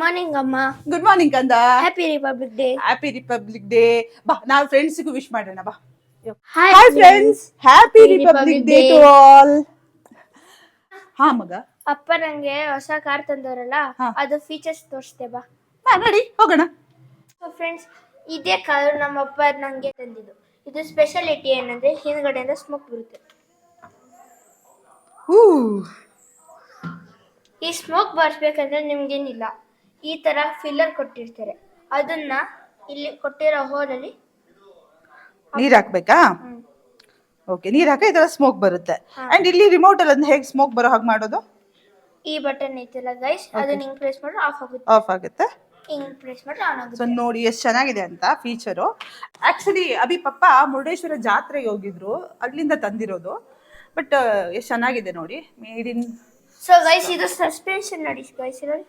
Morning ಅಮ್ಮ. Good morning ಕಂದ. Happy republic day. Happy republic day. ಬಾ ನಾವು ಫ್ರೆಂಡ್ಸ್ಗೂ ವಿಶ್ ಮಾಡೋಣ ಬಾ. Hi hi friends, happy republic day to all. ಹಾ ಮಗ, ಅಪ್ಪ ನಂಗೆ ಹೊಸ ಕಾರ್ ತಂದವರಲ್ಲ, ಅದು ಫೀಚರ್ಸ್ ತೋರಿಸ್ತೆ ಬಾ. ನಡಿ ಹೋಗೋಣ. ಸೊ ಫ್ರೆಂಡ್ಸ್, ಇದೇ ಕಾರು ನಮ್ಮ ಅಪ್ಪ ನಂಗೆ ತಂದಿದ್ದು. ಇದು ಸ್ಪೆಷಾಲಿಟಿ ಏನಂದ್ರೆ ಹಿಂದ್ಗಡೆಯಿಂದ ಸ್ಮೋಕ್ ಬರುತ್ತೆ. ಈ ಸ್ಮೋಕ್ ಬಾರಿಸ್ಬೇಕಂದ್ರೆ ನಿಮ್ಗೇನಿಲ್ಲ, ಈ ತರ ಫಿಲ್ಲರ್ ಕೊಟ್ಟಿರ್ತಾರೆ. ಅದನ್ನ ಇಲ್ಲಿ ಕೊಟ್ಟಿರೋ ಹೋಲಲ್ಲಿ ನೀರ್ ಹಾಕ್ಬೇಕಾ? ಓಕೆ, ನೀರ್ ಹಾಕ ಈ ತರ ಸ್ಮೋಕ್ ಬರುತ್ತೆ. ಅಂಡ್ ಇಲ್ಲಿ ರಿಮೋಟ್ ಅಲ್ಲಿ ಹೇಗೆ ಸ್ಮೋಕ್ ಬರೋ ಹಾಗೆ ಮಾಡೋದು? ಈ ಬಟನ್ ಐತಲ್ಲ ಗೈಸ್, ಅದನ್ನ ಹಿಂಗ್ ಪ್ರೆಸ್ ಮಾಡಿದ್ರೆ ಆಫ್ ಆಗುತ್ತೆ. ಹಿಂಗ್ ಪ್ರೆಸ್ ಮಾಡಿದ್ರೆ ಆನ್ ಆಗುತ್ತೆ. ಸೊ ನೋಡಿ ಎಷ್ಟು ಚೆನ್ನಾಗಿದೆ ಅಂತ ಫೀಚರು. ಆಕ್ಚುಲಿ ಅಭಿ ಪಪ್ಪ ಮುರುಡೇಶ್ವರ ಜಾತ್ರೆಗೆ ಹೋಗಿದ್ರು, ಅಲ್ಲಿಂದ ತಂದಿರೋದು. ಬಟ್ ಎಷ್ಟು ಚೆನ್ನಾಗಿದೆ ನೋಡಿ, ಮೇಡ್ ಇನ್. ಸೊ ಗೈಸ್, ಇದು ಸಸ್ಪೆನ್ಷನ್ ನೋಡಿ ಗೈಸ್, ನೋಡಿ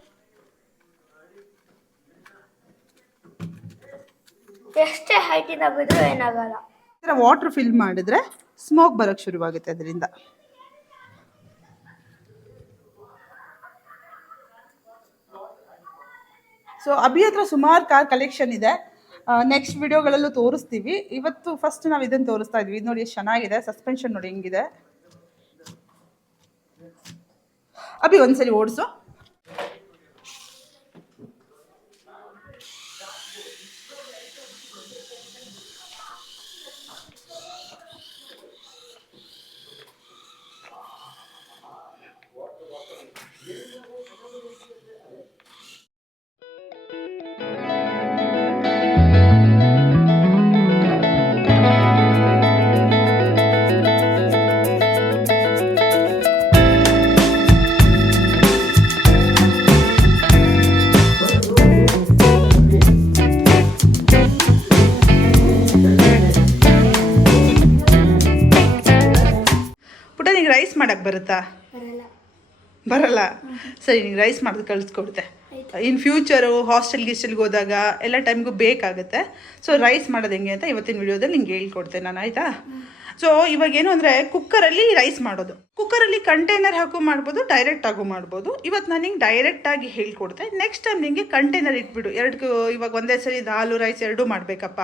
ಎಷ್ಟೇ ಹೈಟ್ ಇಂದ ಬಿದ್ರೂ ಏನಾಗಲ್ಲ. ವಾಟರ್ ಫಿಲ್ ಮಾಡಿದ್ರೆ ಸ್ಮೋಕ್ ಬರಕ್ ಶುರುವಾಗುತ್ತೆ ಅದರಿಂದ. ಸೊ ಅಭಿ ಹತ್ರ ಸುಮಾರು ಕಾರ್ ಕಲೆಕ್ಷನ್ ಇದೆ. ನೆಕ್ಸ್ಟ್ ವಿಡಿಯೋಗಳಲ್ಲೂ ತೋರಿಸ್ತೀವಿ. ಇವತ್ತು ಫಸ್ಟ್ ನಾವು ಇದನ್ನು ತೋರಿಸ್ತಾ ಇದ್ವಿ. ಇದು ನೋಡಿ ಎಷ್ಟು ಚೆನ್ನಾಗಿದೆ, ಸಸ್ಪೆನ್ಷನ್ ನೋಡಿ ಹೆಂಗಿದೆ. ಅಭಿ ಒಂದ್ಸರಿ ಓಡಿಸು. ರೈಸ್ ಮಾಡಕ್ ಬರುತ್ತಾ? ಬರಲ್ಲ. ಸರಿ, ನಿಂಗೆ ರೈಸ್ ಮಾಡೋದು ಕಳಿಸ್ಕೊಡ್ತೆ. ಇನ್ ಫ್ಯೂಚರು ಹಾಸ್ಟೆಲ್ಗೆ ಹೋದಾಗ ಎಲ್ಲ ಟೈಮ್ಗೂ ಬೇಕಾಗುತ್ತೆ. ಸೊ ರೈಸ್ ಮಾಡೋದು ಹೆಂಗೆ ಅಂತ ಇವತ್ತಿನ ವಿಡಿಯೋದಲ್ಲಿ ನಿಂಗೆ ಹೇಳ್ಕೊಡ್ತೇನೆ ನಾನು, ಆಯಿತಾ? ಸೊ ಇವಾಗ ಏನು ಅಂದರೆ, ಕುಕ್ಕರಲ್ಲಿ ರೈಸ್ ಮಾಡೋದು. ಕುಕ್ಕರಲ್ಲಿ ಕಂಟೈನರ್ ಹಾಕೋ ಮಾಡ್ಬೋದು, ಡೈರೆಕ್ಟ್ ಆಗೋ ಮಾಡ್ಬೋದು. ಇವತ್ತು ನಾನು ನಿಂಗೆ ಡೈರೆಕ್ಟಾಗಿ ಹೇಳ್ಕೊಡ್ತೆ. ನೆಕ್ಸ್ಟ್ ಟೈಮ್ ನಿಮಗೆ ಕಂಟೈನರ್ ಇಟ್ಬಿಡು. ಇವಾಗ ಒಂದೇ ಸರಿ ದಾಲು ರೈಸ್ ಎರಡೂ ಮಾಡಬೇಕಪ್ಪ,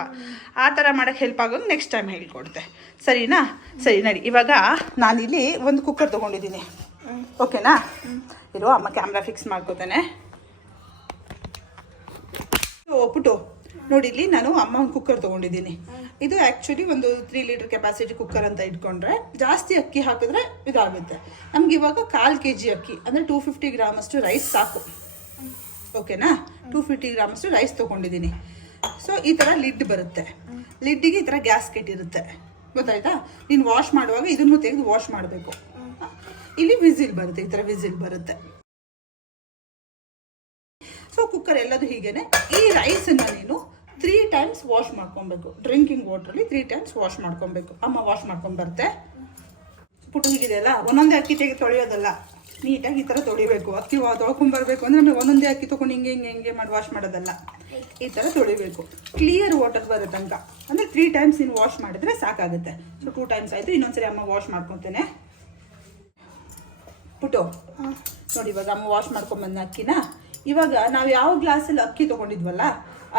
ಆ ಥರ ಮಾಡೋಕ್ಕೆ ಹೆಲ್ಪ್ ಆಗೋದು ನೆಕ್ಸ್ಟ್ ಟೈಮ್ ಹೇಳ್ಕೊಡ್ತೆ. ಸರಿನಾ? ಸರಿ ನಡಿ. ಇವಾಗ ನಾನಿಲ್ಲಿ ಒಂದು ಕುಕ್ಕರ್ ತೊಗೊಂಡಿದ್ದೀನಿ, ಓಕೆನಾ? ಇರೋ, ಅಮ್ಮ ಕ್ಯಾಮ್ರಾ ಫಿಕ್ಸ್ ಮಾಡ್ಕೋತಾನೆ. ಪುಟ್ಟು ನೋಡಿ, ಇಲ್ಲಿ ನಾನು ಅಮ್ಮ ಒಂದು ಕುಕ್ಕರ್ ತೊಗೊಂಡಿದ್ದೀನಿ. ಇದು ಆ್ಯಕ್ಚುಲಿ ಒಂದು 3 ಲೀಟರ್ ಕೆಪಾಸಿಟಿ ಕುಕ್ಕರ್ ಅಂತ ಇಟ್ಕೊಂಡ್ರೆ, ಜಾಸ್ತಿ ಅಕ್ಕಿ ಹಾಕಿದ್ರೆ ಇದಾಗುತ್ತೆ. ನಮ್ಗೆ ಇವಾಗ 1/4 kg ಅಕ್ಕಿ ಅಂದರೆ 250 ಗ್ರಾಮ್ ಅಷ್ಟು ರೈಸ್ ಸಾಕು, ಓಕೆನಾ? 250 ಗ್ರಾಮ್ ಅಷ್ಟು ರೈಸ್ ತೊಗೊಂಡಿದ್ದೀನಿ. ಸೊ ಈ ಥರ ಲಿಡ್ ಬರುತ್ತೆ. ಲಿಡ್ಡಿಗೆ ಈ ಥರ ಗ್ಯಾಸ್ಕೆಟ್ ಇರುತ್ತೆ, ಗೊತ್ತಾಯ್ತಾ? ನೀನು ವಾಶ್ ಮಾಡುವಾಗ ಇದನ್ನು ತೆಗೆದು ವಾಶ್ ಮಾಡಬೇಕು. ಇಲ್ಲಿ ವಿಸಿಲ್ ಬರುತ್ತೆ, ಈ ಥರ ವಿಸಿಲ್ ಬರುತ್ತೆ. ಸೊ ಕುಕ್ಕರ್ ಎಲ್ಲದು ಹೀಗೇನೆ. ಈ ರೈಸನ್ನು ನೀನು 3 ಟೈಮ್ಸ್ ವಾಶ್ ಮಾಡ್ಕೊಬೇಕು. ಡ್ರಿಂಕಿಂಗ್ ವಾಟ್ರಲ್ಲಿ 3 ಟೈಮ್ಸ್ ವಾಶ್ ಮಾಡ್ಕೊಬೇಕು. ಅಮ್ಮ ವಾಶ್ ಮಾಡ್ಕೊಂಡು ಬರುತ್ತೆ. ಪುಟ್ಟು ಹೀಗಿದೆಯಲ್ಲ, ಒಂದೊಂದೇ ಅಕ್ಕಿ ತೆಗೆದು ತೊಳೆಯೋದಲ್ಲ, ನೀಟಾಗಿ ಈ ಥರ ತೊಳಿಬೇಕು. ಅಕ್ಕಿ ತೊಳ್ಕೊಂಬರ್ಬೇಕು ಅಂದರೆ ನಮಗೆ ಒಂದೊಂದೇ ಅಕ್ಕಿ ತೊಗೊಂಡು ಹಿಂಗೆ ಮಾಡಿ ವಾಶ್ ಮಾಡೋದಲ್ಲ, ಈ ಥರ ತೊಳಿಬೇಕು. ಕ್ಲಿಯರ್ ವಾಟರ್ ಬರೋ ತನಕ, ಅಂದರೆ 3 ಟೈಮ್ಸ್ ನೀನು ವಾಶ್ ಮಾಡಿದ್ರೆ ಸಾಕಾಗುತ್ತೆ. ಸೊ 2 ಟೈಮ್ಸ್ ಆಯಿತು. ಇನ್ನೊಂದ್ಸರಿ ಅಮ್ಮ ವಾಶ್ ಮಾಡ್ಕೊತೇನೆ. ಪುಟ್ಟು ನೋಡಿ, ಇವಾಗ ಅಮ್ಮ ವಾಶ್ ಮಾಡ್ಕೊಂಬಂದ ಅಕ್ಕಿನ ಇವಾಗ ನಾವು ಯಾವ ಗ್ಲಾಸಲ್ಲಿ ಅಕ್ಕಿ ತೊಗೊಂಡಿದ್ವಲ್ಲ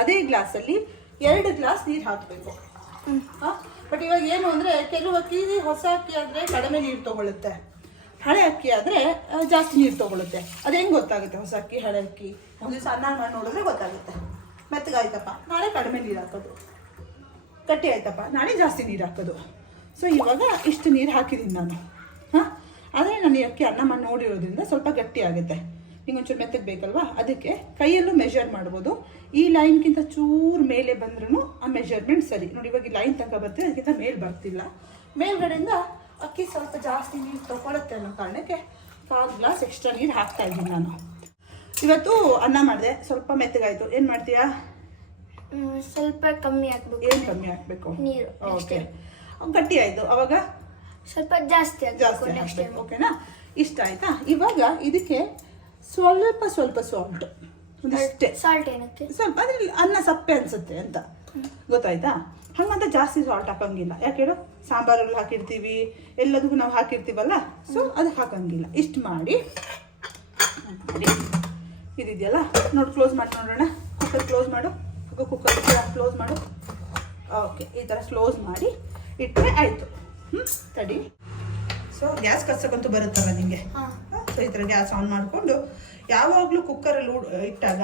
ಅದೇ ಗ್ಲಾಸಲ್ಲಿ 2 ಗ್ಲಾಸ್ ನೀರು ಹಾಕಬೇಕು. ಬಟ್ ಇವಾಗ ಏನು ಅಂದರೆ, ಕೆಲವು ಅಕ್ಕಿ ಹೊಸ ಅಕ್ಕಿ ಆದರೆ ಕಡಿಮೆ ನೀರು ತೊಗೊಳುತ್ತೆ, ಹಳೆ ಅಕ್ಕಿ ಆದರೆ ಜಾಸ್ತಿ ನೀರು ತೊಗೊಳುತ್ತೆ. ಅದು ಹೆಂಗೆ ಗೊತ್ತಾಗುತ್ತೆ? ಹೊಸ ಅಕ್ಕಿ ಹಳೆ ಅಕ್ಕಿ ಒಂದು ದಿವಸ ಅನ್ನ ಮಾಡಿ ನೋಡಿದ್ರೆ ಗೊತ್ತಾಗುತ್ತೆ. ಮೆತ್ತಗಾಯ್ತಪ್ಪ ನಾಳೆ ಕಡಿಮೆ ನೀರು ಹಾಕೋದು, ಗಟ್ಟಿ ಆಯ್ತಪ್ಪ ನಾಳೆ ಜಾಸ್ತಿ ನೀರು ಹಾಕೋದು. ಸೊ ಇವಾಗ ಇಷ್ಟು ನೀರು ಹಾಕಿದ್ದೀನಿ ನಾನು. ಆದರೆ ನಾನು ಈ ಅಕ್ಕಿ ಅನ್ನ ಮಾಡಿ ನೋಡಿರೋದ್ರಿಂದ ಸ್ವಲ್ಪ ಗಟ್ಟಿ ಆಗುತ್ತೆ. ನಿಂಗೊಂಚೂರು ಮೆತ್ತಗೆ ಬೇಕಲ್ವಾ, ಅದಕ್ಕೆ ಕೈಯಲ್ಲೂ ಮೆಷರ್ ಮಾಡ್ಬೋದು. ಈ ಲೈನ್ಗಿಂತ ಚೂರು ಮೇಲೆ ಬಂದ್ರೂ ಆ ಮೆಷರ್ಮೆಂಟ್ ಸರಿ. ನೋಡಿ, ಇವಾಗ ಈ ಲೈನ್ ತನಕ ಬರ್ತೀವಿ, ಅದಕ್ಕಿಂತ ಮೇಲೆ ಬರ್ತಿಲ್ಲ. ಮೇಲ್ಗಡೆಯಿಂದ ಅಕ್ಕಿ ಸ್ವಲ್ಪ ಜಾಸ್ತಿ ನೀರು ತೊಗೊಳುತ್ತೆ ಅನ್ನೋ ಕಾರಣಕ್ಕೆ 1/4 ಗ್ಲಾಸ್ ಎಕ್ಸ್ಟ್ರಾ ನೀರು ಹಾಕ್ತಾ ಇದ್ದೀನಿ ನಾನು. ಇವತ್ತು ಅನ್ನ ಮಾಡಿದೆ, ಸ್ವಲ್ಪ ಮೆತ್ತಗಾಯಿತು. ಏನು ಮಾಡ್ತೀಯಾ? ಸ್ವಲ್ಪ ಕಮ್ಮಿ ಹಾಕ್ಬೇಕು. ಏನು ಕಮ್ಮಿ ಹಾಕಬೇಕು? ನೀರು. ಓಕೆ, ಗಟ್ಟಿ ಆಯಿತು. ಅವಾಗ ಸ್ವಲ್ಪ ಜಾಸ್ತಿ ಹಾಕಬೇಕು, ಓಕೆನಾ? ಇಷ್ಟ ಆಯಿತಾ? ಇವಾಗ ಇದಕ್ಕೆ ಸ್ವಲ್ಪ ಸಾಲ್ಟ್, ಒಂದಿಷ್ಟೇ ಸಾಲ್ಟ್ ಏನಕ್ಕೆ? ಸ್ವಲ್ಪ ಅದ್ರಲ್ಲಿ ಅನ್ನ ಸಪ್ಪೆ ಅನ್ಸುತ್ತೆ ಅಂತ, ಗೊತ್ತಾಯ್ತಾ? ಹಂಗಂತ ಜಾಸ್ತಿ ಸಾಲ್ಟ್ ಹಾಕಂಗಿಲ್ಲ. ಯಾಕೆ ಹೇಳು, ಸಾಂಬಾರಲ್ಲಿ ಹಾಕಿರ್ತೀವಿ, ಎಲ್ಲದಕ್ಕೂ ನಾವು ಹಾಕಿರ್ತೀವಲ್ಲ, ಸೊ ಅದಕ್ಕೆ ಹಾಕಂಗಿಲ್ಲ. ಇಷ್ಟು ಮಾಡಿ ಇದಿದೆಯಲ್ಲ ನೋಡಿ, ಕ್ಲೋಸ್ ಮಾಡಿ ನೋಡೋಣ. ಕುಕ್ಕರ್ ಕ್ಲೋಸ್ ಮಾಡು, ಕುಕ್ಕರ್ ಕ್ಲೋಸ್ ಮಾಡು. ಓಕೆ, ಈ ಥರ ಕ್ಲೋಸ್ ಮಾಡಿ ಇಟ್ಟರೆ ಆಯಿತು. ತಡಿ. ಸೊ ಗ್ಯಾಸ್ ಕಚ್ಚಕ್ಕಂತೂ ಬರುತ್ತಲ್ಲ ನಿಮಗೆ. ಸೊ ಈ ಥರ ಗ್ಯಾಸ್ ಆನ್ ಮಾಡಿಕೊಂಡು ಯಾವಾಗಲೂ ಕುಕ್ಕರಲ್ಲಿ ಇಟ್ಟಾಗ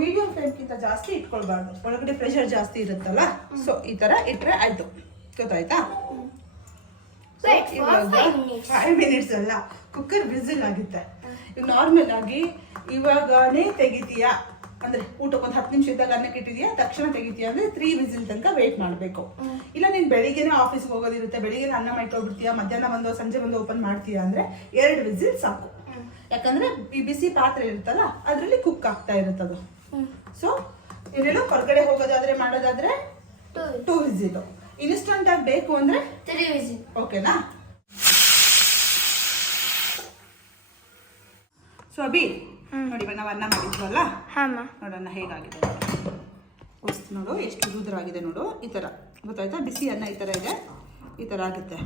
ಮೀಡಿಯಂ ಫ್ಲೇಮ್ಗಿಂತ ಜಾಸ್ತಿ ಇಟ್ಕೊಳ್ಬಾರ್ದು, ಒಳಗಡೆ ಪ್ರೆಷರ್ ಜಾಸ್ತಿ ಇರುತ್ತಲ್ಲ. ಸೊ ಈ ಥರ ಇಟ್ಟರೆ ಆಯಿತು, ಗೊತ್ತಾಯ್ತಾ? ಇವಾಗ 5 ಮಿನಿಟ್ಸ್ ಅಲ್ಲ, ಕುಕ್ಕರ್ ವಿಸಿಲ್ ಆಗುತ್ತೆ. ಇವಾಗ ನಾರ್ಮಲ್ ಆಗಿ ಇವಾಗನೇ ತೆಗಿತೀಯಾ ಅಂದ್ರೆ ಊಟಕ್ಕೆ ಒಂದು 10 ನಿಮಿಷ ಇದ್ದಾಗ ಅನ್ನಕ್ಕೆ ಇಟ್ಟಿದ್ಯಾ, ತಕ್ಷಣ ತೆಗಿತೀಯ ಅಂದ್ರೆ 3 ವಿಸಿಲ್ ತನಕ ವೇಟ್ ಮಾಡಬೇಕು. ಇಲ್ಲ ನೀನು ಬೆಳಿಗ್ಗೆನೇ ಆಫೀಸ್ಗೆ ಹೋಗೋದಿರುತ್ತೆ, ಬೆಳಿಗ್ಗೆ ಅನ್ನ ಮಾಡಿಟ್ಬಿಡ್ತೀಯಾ, ಮಧ್ಯಾಹ್ನ ಬಂದು ಸಂಜೆ ಬಂದು ಓಪನ್ ಮಾಡ್ತೀಯಾ ಅಂದ್ರೆ 2 ವಿಸಿಲ್ ಸಾಕು. ಯಾಕಂದ್ರೆ ಈ ಬಿಸಿ ಪಾತ್ರೆ ಇರುತ್ತಲ್ಲ ಅದ್ರಲ್ಲಿ ಕುಕ್ ಆಗ್ತಾ ಇರುತ್ತದು. ಸೊ ಏನೇಳು ಹೊರಗಡೆ ಹೋಗೋದಾದ್ರೆ ಮಾಡೋದಾದ್ರೆ 2 ವಿಸಿಲ್. ಇನ್ಸ್ಟಂಟ್ ಆಗಿ ಬೇಕು ಅಂದ್ರೆ 3 ವಿಸಿಲ್. ಓಕೆನಾ? ಸೊ ಅಭಿ ನೋಡಿ, ಇವಾಗ ನಾವು ಅನ್ನ ಮಾಡಿದ್ವಲ್ಲ, ಹಾಂ ನೋಡೋಣ ಹೇಗಾಗಿದೆ. ವಸ್ತು ನೋಡು ಎಷ್ಟು ಉದುರಾಗಿದೆ ನೋಡು. ಈ ಥರ ಗೊತ್ತಾಯ್ತಾ? ಬಿಸಿ ಅನ್ನ ಈ ಥರ ಇದೆ, ಈ ಥರ ಆಗುತ್ತೆ.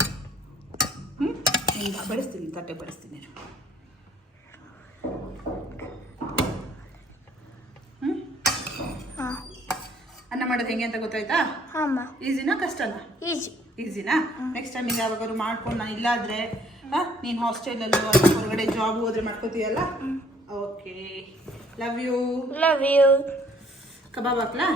ಬಡಿಸ್ತೀನಿ, ತಟ್ಟೆ ಬಡಿಸ್ತೀನಿ. ಅನ್ನ ಮಾಡೋದು ಹೆಂಗೆ ಅಂತ ಗೊತ್ತಾಯ್ತಾ? ಈಸಿನಾ ಕಷ್ಟನಾ? ಈಸಿನಾ? ನೆಕ್ಸ್ಟ್ ಟೈಮ್ ಇದು ಯಾವಾಗಾದ್ರು ಮಾಡ್ಕೊಂಡು ನಾನು ಇಲ್ಲಾದ್ರೆ ನೀನು ಹಾಸ್ಟೆಲಲ್ಲೂ ಹೊರಗಡೆ ಜಾಬ್ ಹೋದ್ರೆ ಮಾಡ್ಕೋತೀಯಲ್ಲ. Okay, love you. Love you. ಕಬಾಬ್ ಹಾಕ್ಲಾ?